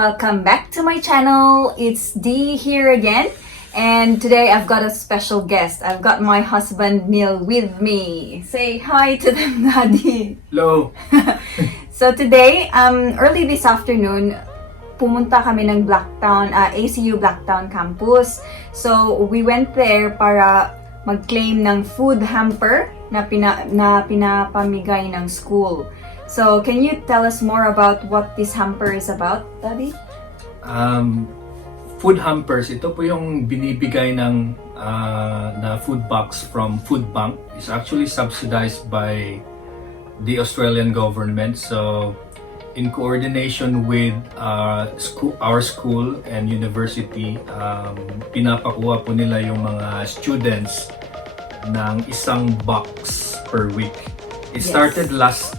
Welcome back to my channel. It's Dee here again, and today I've got a special guest. I've got my husband Neil with me. Say hi to them, Daddy. Hello. So today, early this afternoon, pumunta kami ng ACU Blacktown campus. So we went there para mag-claim ng food hamper na pinapamigay ng school. So, can you tell us more about what this hamper is about, Daddy? Food hampers, ito po yung binibigay ng na food box from Food Bank. It's actually subsidized by the Australian government. So, in coordination with our school and university, pinapakuha po nila yung mga students ng isang box per week. It started last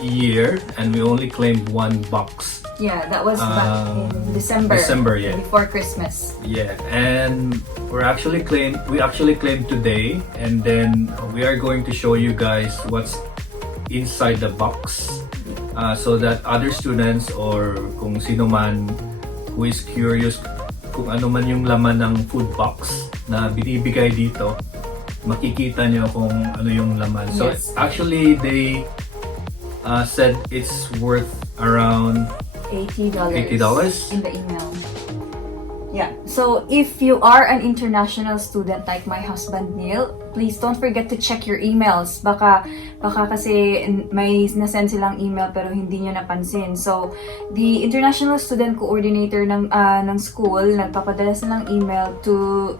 year and we only claimed one box. Yeah, that was back in December, yeah. Before Christmas. Yeah, and we actually claimed today, and then we are going to show you guys what's inside the box, so that other students or kung sino man who is curious kung ano man yung laman ng food box na binibigay dito, makikita nyo kung ano yung laman. So yes. Actually they said it's worth around $80 in the email. Yeah. So if you are an international student like my husband Neil, please don't forget to check your emails. Baka kasi may nasend silang email pero hindi nyo napansin. So the international student coordinator ng school nagpapadala silang email to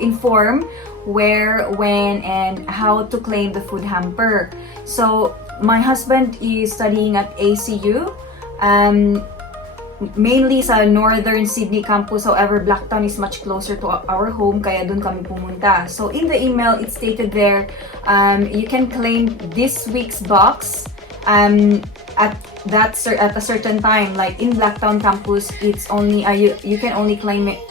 inform where, when, and how to claim the food hamper. So my husband is studying at ACU, mainly sa Northern Sydney campus. However, Blacktown is much closer to our home, kaya dun kami pumunta. So in the email, it stated there, you can claim this week's box at a certain time. Like in Blacktown campus, it's only you can only claim it,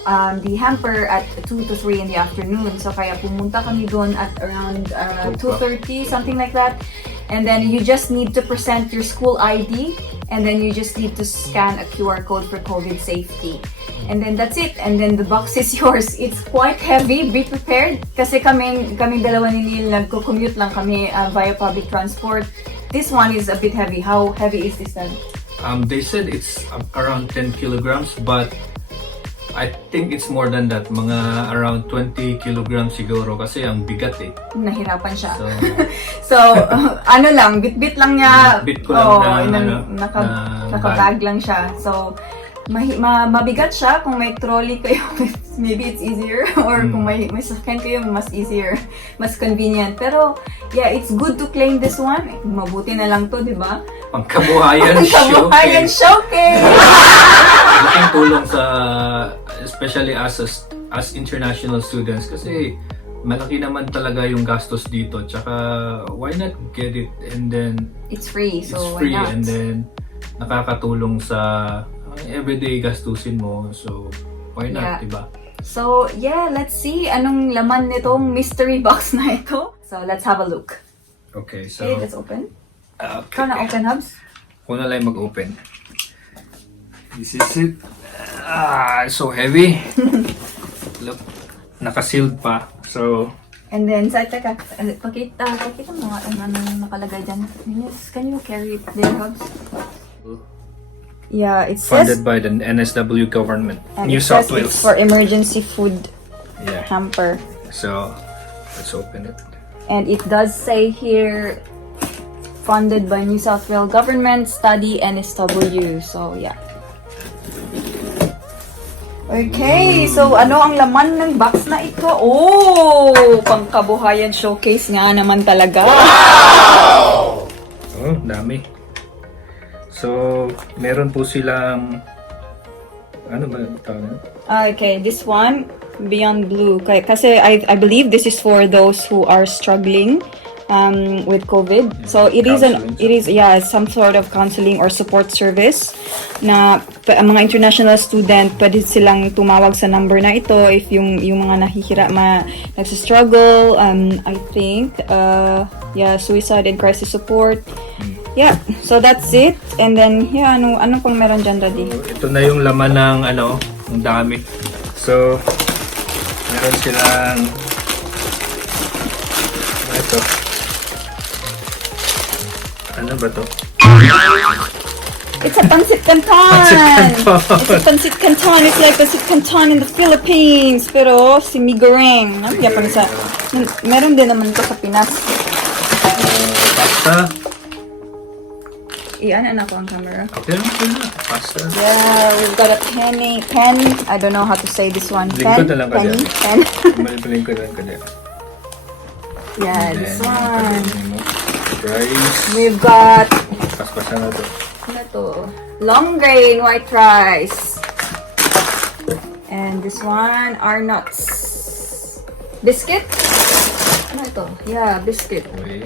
the hamper at 2 to 3 in the afternoon. So kaya pumunta kami doon at around 2:30, something like that. And then you just need to present your school ID, and then you just need to scan a QR code for COVID safety. And then that's it. And then the box is yours. It's quite heavy. Be prepared. Kasi kaming dalawa ni Neil, nagko-commute lang kami via public transport. This one is a bit heavy. How heavy is this then? They said it's around 10 kilograms, but I think it's more than that. Mga around 20 kilograms siguro kasi ang bigat eh. Nahirapan siya. So, ano lang, bit-bit lang niya. Bit ko lang naka-bag lang siya. So, mabigat siya. Kung may trolley kayo, maybe it's easier. Or kung may sakyan kayo, mas easier. Mas convenient. Pero, yeah, it's good to claim this one. Mabuti na lang to, di ba? Pangkabuhayan showcase! Laking tulong sa, especially as international students, kasi malaki naman talaga yung gastos dito. Tsaka, why not get it and then it's free, so it's free, why not? and then nakakatulong sa everyday gastusin mo. So, why not, diba? So, yeah, let's see anong laman nitong mystery box na ito. So, let's have a look. Okay, so Okay, let's open. okay. Ikaw na open, Hubs? Ako na lang mag-open. This is it. So heavy. Look, naka-sealed pa. So, And then, pakita mo nga anong nakalagay dyan. Can you carry it there, Hubs? Yeah, it says... funded by the NSW government, and New it South says Wales. it's for emergency food Yeah. hamper. So, let's open it. And it does say here, funded by New South Wales government, study NSW. So, yeah. Okay, so ano ang laman ng box na ito? Oh, pangkabuhayan showcase nga naman talaga. Wow! Oh, dami. So, meron po silang, ano ba tawag? Okay, this one, Beyond Blue. Kasi I believe this is for those who are struggling with COVID. So it is some sort of counseling or support service na ang mga international student pwede silang tumawag sa number na ito if yung mga nagsa-struggle, I think suicide and crisis support. Yeah, so that's it. And then, yeah, ano pang meron dyan, Daddy? Ito na yung laman ng ng dami. So, meron silang ito. Ano ba to? It's a pancit canton! It's a pancit canton. It's like pancit canton in the Philippines. Pero, sinigoreng. Meron din naman ito sa Pinas. Pasta. Iyan ako ang camera. Okay, pasta. Yeah, we've got a pen. I don't know how to say this one. Lingkod na lang ka dyan. Pen. Malingkod na lang ka dyan. Yeah, this one. Rice. We've got Paspasa na to. ano to? Long grain white rice. And this one are nuts. Biscuit? Ano ito? Yeah, biscuit. Okay.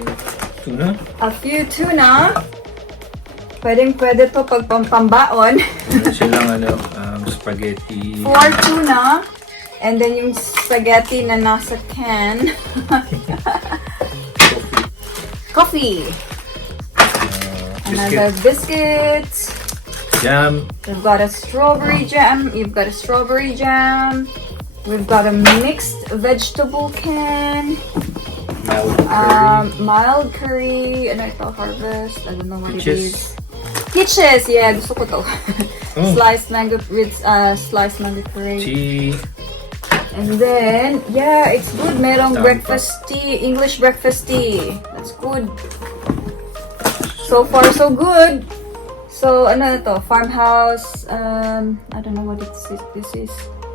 Tuna. A few tuna. Pwede to pag pambaon. Meron silang spaghetti. 4 tuna. And then yung spaghetti na nasa can. Coffee. Another biscuit. Jam. We've got a strawberry jam. You've got a strawberry jam. We've got a mixed vegetable can. Mild curry. Ano ito? Harvest. I don't know what it is. Peaches. Yeah, gusto ko to. Sliced mango with sliced mango puree. Cheese. And then, yeah, it's good. Merong breakfast tea, English breakfast tea. That's good. So far, so good. So, ano to? Farmhouse. I don't know what this is.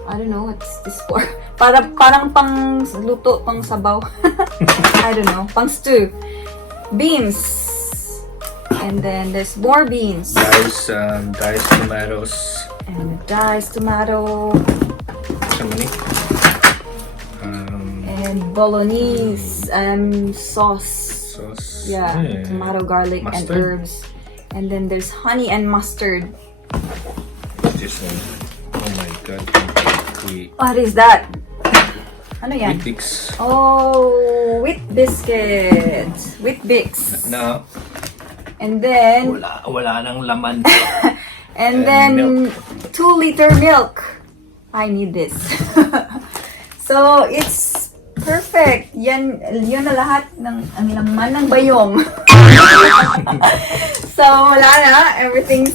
I don't know what's this for. Parang pang luto, pang sabaw. I don't know. Pang stew. Beans. And then there's more beans. Diced tomatoes. And diced tomato. And bolognese sauce. Yeah, tomato, garlic, mustard. and herbs. And then there's honey and mustard. This one. Oh my god. What is that? Ano yan? Wheat Bix. Oh, wheat biscuits. Wheat Bix. Na And then, wala nang laman. and then milk. 2-liter milk. I need this. So, it's perfect. Yun na lahat ng ang laman ng bayong. So, wala na. Everything's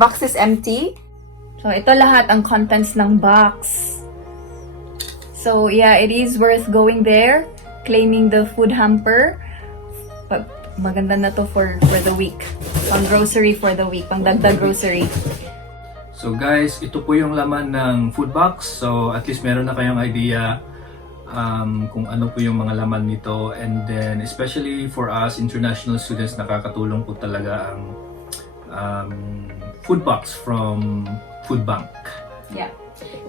box is empty. So, ito lahat ang contents ng box. So, yeah, it is worth going there, claiming the food hamper. Maganda na to for the week. Pang grocery for the week. Pang dagdag grocery. So guys, ito po yung laman ng food box. So at least meron na kayong idea kung ano po yung mga laman nito. And then especially for us international students, nakakatulong po talaga ang food box from Food Bank. Yeah.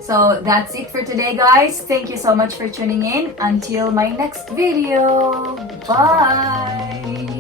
So that's it for today, guys. Thank you so much for tuning in. Until my next video. Bye!